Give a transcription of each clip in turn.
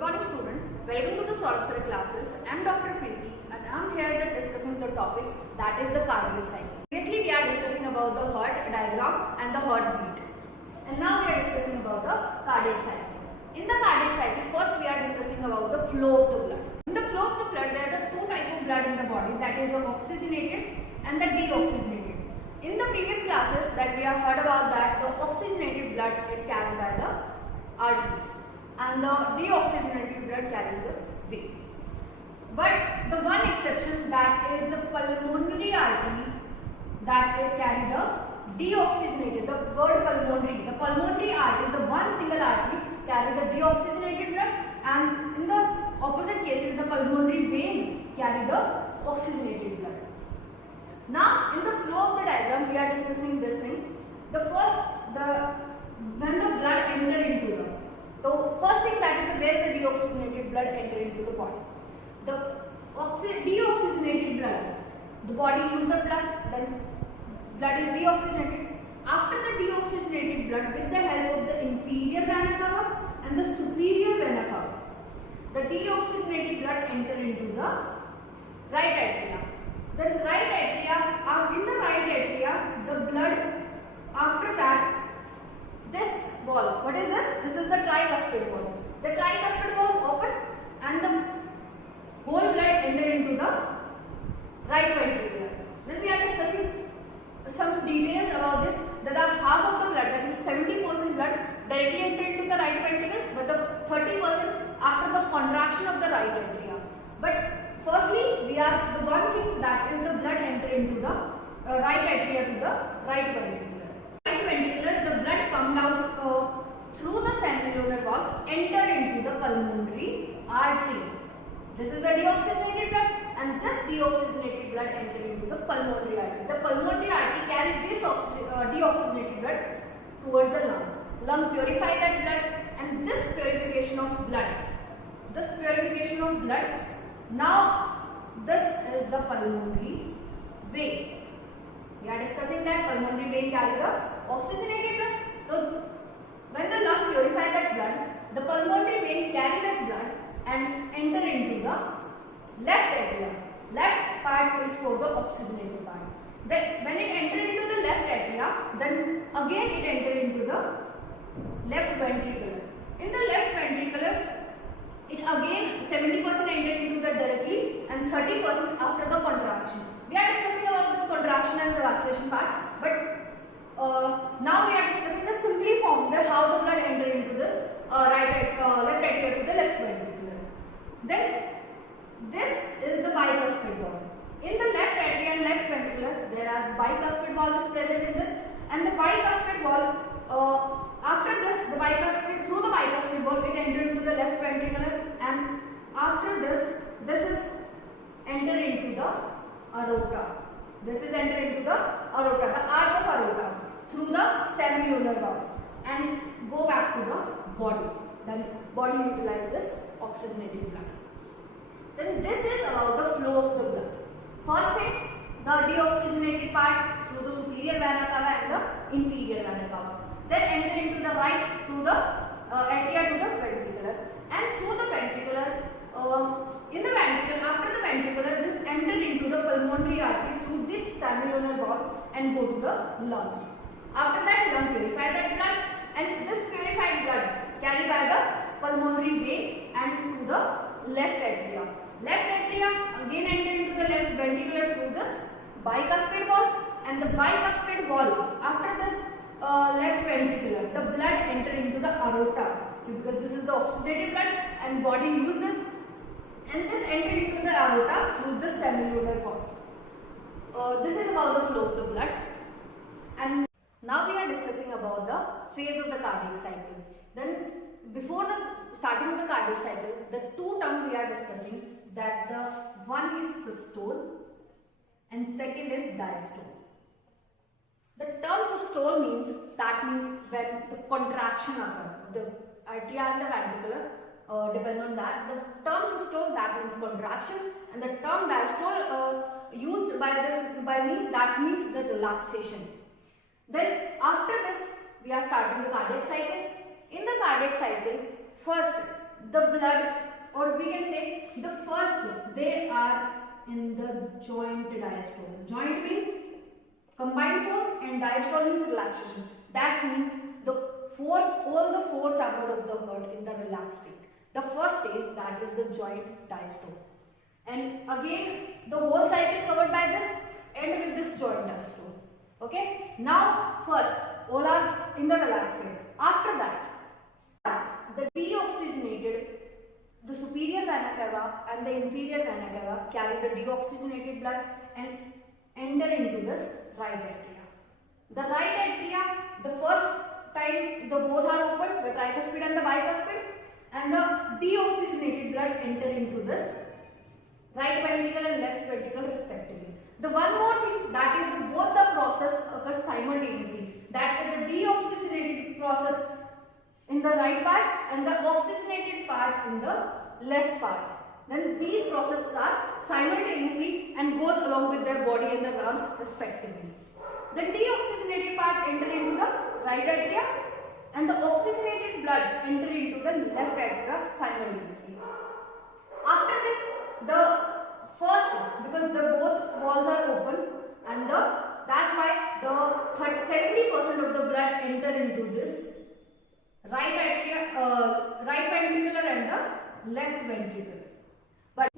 Good morning student. Welcome to the Solve classes. I am Dr. Preeti and I am here discussing the topic that is the cardiac cycle. Previously we are discussing about the heart diagram and the heartbeat. And now we are discussing about the cardiac cycle. In the cardiac cycle, first we are discussing about the flow of the blood. In the flow of the blood, there are two types of blood in the body, that is the oxygenated and the deoxygenated. In the previous classes that we have heard about that the oxygenated blood is carried by the arteries and the deoxygenated blood carries the vein. But the one exception, that is the pulmonary artery, that is carry the deoxygenated. The word pulmonary, the pulmonary artery, the one single artery carry the deoxygenated blood, and in the opposite cases the pulmonary vein carry the oxygenated blood. Now in the flow of the diagram we are discussing this thing. When the blood enter into the first thing, that is where the deoxygenated blood enter into the body. The deoxygenated blood, the body use the blood, then blood is deoxygenated. After the deoxygenated blood, with the help of the inferior vena cava and the superior vena cava, the deoxygenated blood enter into the right atria. The right atria, in the right atria, the blood, after that, this wall, what is this? This is the tricuspid wall. The tricuspid wall open and the whole blood enter into the right ventricle. Then we are discussing some details about this, that half of the blood, that is 70% blood, directly enter into the right ventricle, but the 30% after the contraction of the right atria. But firstly, we are the one thing, that is the blood enter into the right atria to the right ventricle. Right ventricular, the blood pumped out through the semilunar wall, enter into the pulmonary artery. This is the deoxygenated blood, and this deoxygenated blood enter into the pulmonary artery. The pulmonary artery carries this deoxygenated blood towards the lung. Lung purify that blood, and this purification of blood, now this is the pulmonary vein. We are discussing that pulmonary vein carry the oxygenated blood. So when the lung purify that blood, the pulmonary vein carry that blood and enter into the left atria. Left part is for the oxygenated part. Then when it enter into the left atria, then again it enter into the left ventricular. In the left ventricular, it again 70% enter into the directly and 30% after the contraction. We are discussing about this contraction and relaxation part, but now we are discussing the simply form, that how the blood enter into this left atria to the left ventricular. Then this is the bicuspid wall. In the left atria and left ventricular, there are bicuspid wall is present in this, and the bicuspid wall, after this, through the bicuspid wall, it enter into the left ventricular, and after this is enter into the aorta. This is enter into the aorta, the arch of aorta, through the semilunar valves, and go back to the body. Then body utilize this oxygenated blood. Then this is about the flow of the blood. First thing, the deoxygenated part through the superior vena cava and the inferior vena cava. Then enter into the right to the atria to the ventricular, and through the ventricular, in the ventricle, after the ventricular, this enter into the pulmonary artery through this semilunar wall and go to the lungs. After that, lung purify that blood, and this purified blood carried by the pulmonary vein and to the left atria. Left atria again enter into the left ventricular through this bicuspid wall, and the bicuspid wall, after this left ventricular, the blood enter into the aorta, because this is the oxygenated blood and body use this, and this enter into the aorta through the semilunar wall. This is about the flow of the blood. And now we are discussing about the phase of the cardiac cycle. Then before the starting of the cardiac cycle, the two terms we are discussing, that the one is systole and second is diastole. The term systole means when the contraction occurs. The atria and the ventricular depend on that. The term systole, that means contraction, and the term diastole used by me, that means the relaxation. Then after this we are starting the cardiac cycle. In the cardiac cycle, first the blood, or we can say the first, they are in the joint diastole. Joint means combined form and diastole means relaxation. That means all the four chambers of the heart in the relaxed state. The first stage, that is the joint diastole. And again, the whole cycle covered by this, end with this joint diastole. Okay. Now, first, all are in the relaxed state. After that, the deoxygenated, the superior vena cava and the inferior vena cava carry the deoxygenated blood and enter into this right atria. The right atria, the first time the both are open, the tricuspid and the bicuspid, and the deoxygenated blood enter into this right ventricle and left ventricle respectively. The one more thing, that is both the process occurs simultaneously. That is the deoxygenated process in the right part and the oxygenated part in the left part. Then these processes are simultaneously and goes along with their body and the lungs respectively. The deoxygenated part enter into the right atria and the oxygenated blood enter into the left atria simultaneously. After this, the first, because the both walls are open and that's why the 70% of the blood enter into this right atria, right ventricular and the left ventricle. But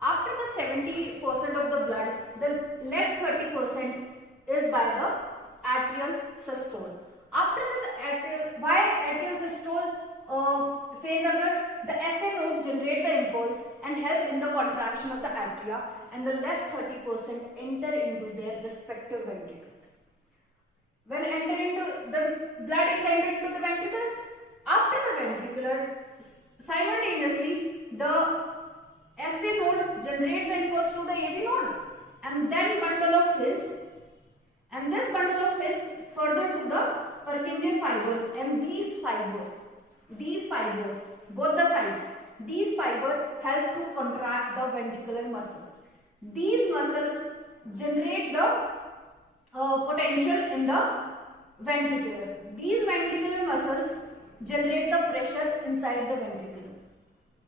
after the 70% of the blood, the left 30% is by the atrial systole. After this atrial systole phase occurs, the SA node generate the impulse and help in the contraction of the atria, and the left 30% enter into their respective ventricles. When the blood is entered into the ventricles, after the ventricular, simultaneously the SA node generate the impulse to the AV node, and then bundle of His, and this bundle of His further to the Purkinje fibers, and these fibers, both the sides, these fibers help to contract the ventricular muscles. These muscles generate the potential in the ventriculars. These ventricular muscles generate the pressure inside the ventricle.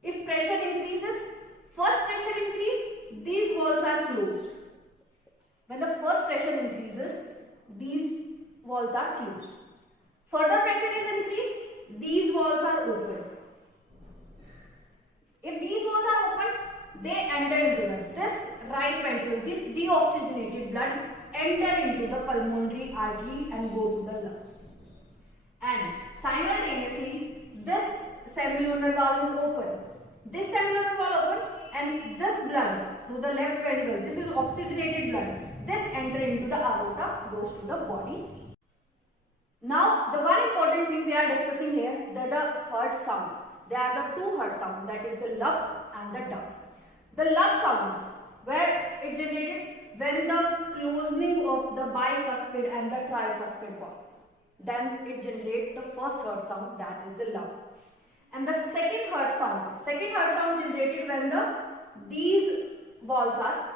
If pressure increases, first pressure increase, these walls are closed. When the first pressure increases, these walls are closed. Further pressure is increased, these walls are open. If these walls are open, they enter into this right ventricle, this deoxygenated blood enter into the pulmonary artery and go to the lung. And simultaneously, this semilunar valve is open. This semilunar valve open, and this blood to the left ventricle, this is oxygenated blood, this enter into the aorta, goes to the body. Now, the one important thing we are discussing here, that the heart sound. There are the two heart sounds, that is the lub and the dub. The lub sound, where it generated when the closing of the bicuspid and the tricuspid valve. Then it generates the first heart sound, that is the lub. And the second heart sound generated when these valves are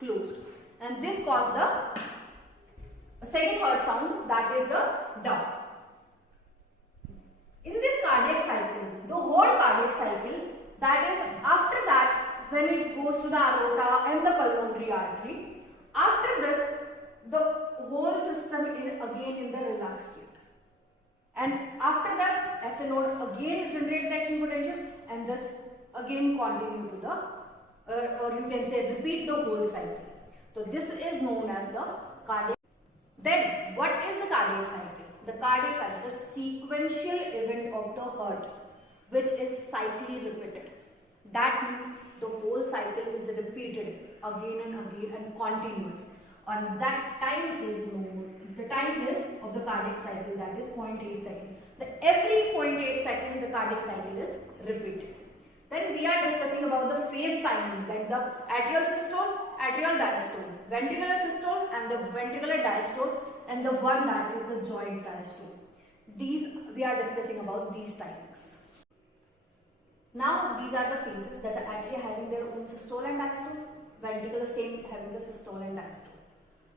closed. And this causes the second heart sound, that is the dub. In this cardiac cycle, the whole cardiac cycle, that is after that, when it goes to the aorta and the pulmonary artery, after this, the whole system is again in the relaxed state. And after that, SA node again generate the action potential, and this again continue to the, or you can say repeat the whole cycle. So this is known as the cardiac. Then what is the cardiac cycle? The cardiac cycle is the sequential event of the heart, which is cyclically repeated. That means the whole cycle is repeated again and again and continuous. And that time is known. The time is of the cardiac cycle, that is 0.8 seconds. Every 0.8 seconds the cardiac cycle is repeated. Then we are discussing about the phase timing, like the atrial systole, atrial diastole, ventricular systole and the ventricular diastole, and the one that is the joint diastole. These we are discussing about these timings. Now these are the phases, that the atria having their own systole and diastole, ventricular same having the systole and diastole.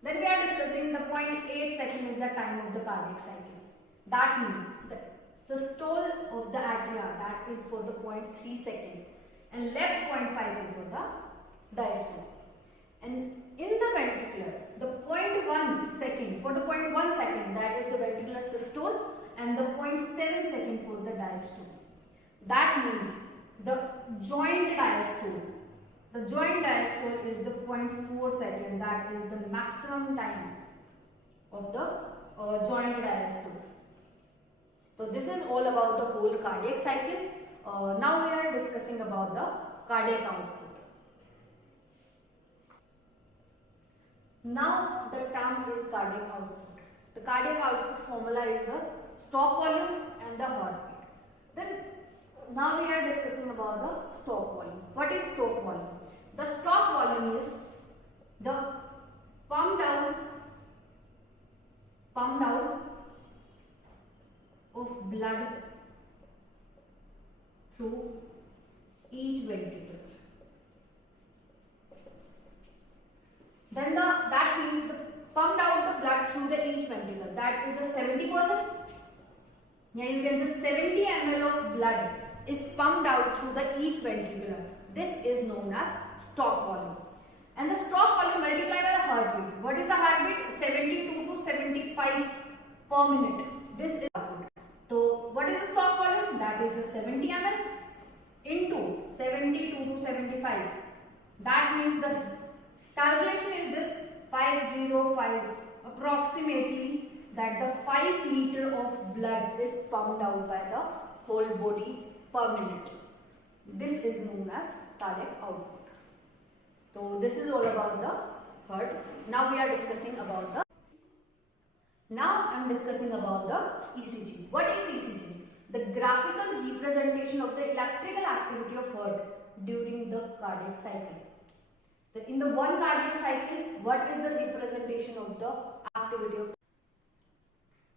Then we are discussing the 0.8 second is the time of the cardiac cycle. That means the systole of the atria, that is for the 0.3 second, and left 0.5 for the diastole. And in the ventricular, the 0.1 second, for the 0.1 second, that is the ventricular systole, and the 0.7 second for the diastole. That means the joint diastole is the 0.4 second, that is the maximum time of the joint diastole. So this is all about the whole cardiac cycle. Now we are discussing about the cardiac output. Now the term is cardiac output. The cardiac output formula is the stroke volume and the heartbeat. Then now we are discussing about the stroke volume. What is stroke volume? The stroke volume is the pumped out of blood through each ventricle. Then that means the pumped out the blood through the each ventricle. That is the 70%. Yeah, you can say 70 ml of blood is pumped out through the each ventricular. This is known as stroke volume. And the stroke volume multiplied by the heartbeat. What is the heartbeat? 72 to 75 per minute. This is heartbeat. So what is the stroke volume? That is the 70 ml into 72 to 75. That means the calculation is this 505 approximately, that the 5 liter of blood is pumped out by the whole body per minute. This is known as cardiac output. So this is all about the heart. Now we are discussing about the ECG. What is ECG? The graphical representation of the electrical activity of heart during the cardiac cycle. So in the one cardiac cycle, what is the representation of the activity of?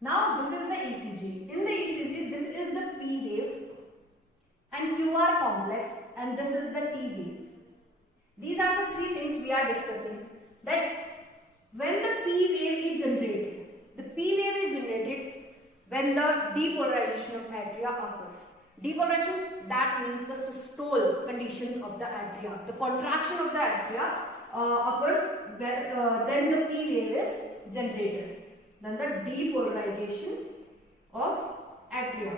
Now this is the ECG. In the ECG, this is the P wave and QR complex, and this is the T wave. These are the three things we are discussing. That when the P wave is generated, when the depolarization of atria occurs. Depolarization, that means the systole conditions of the atria. The contraction of the atria occurs where then the P wave is generated. Then the depolarization of atria.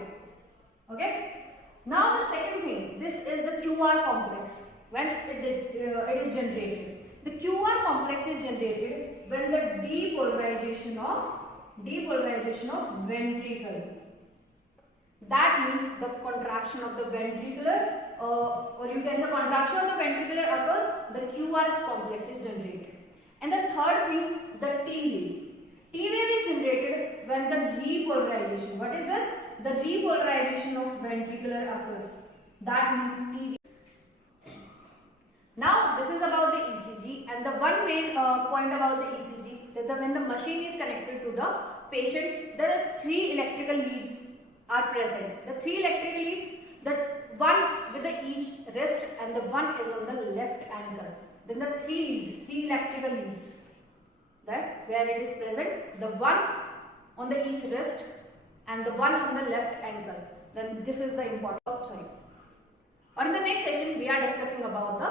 Okay. Now the second thing, this is the QR complex. When it is generated, the QR complex is generated when the depolarization of ventricle. That means the contraction of the ventricular, or you can say contraction of the ventricular occurs, the QR complex is generated. And the third thing, the T wave. T wave is generated when the repolarization. What is this? The repolarization of ventricular occurs. That means T wave. Now this is about the ECG, and the one main point about the ECG, that when the machine is connected to the patient, there are 3 electrical leads are present. The 3 electrical leads, the one with the each wrist and the one is on the left ankle. Then the 3 electrical leads, that where it is present, the one on the each wrist and the one on the left ankle. Then this is the important. Or in the next session we are discussing about the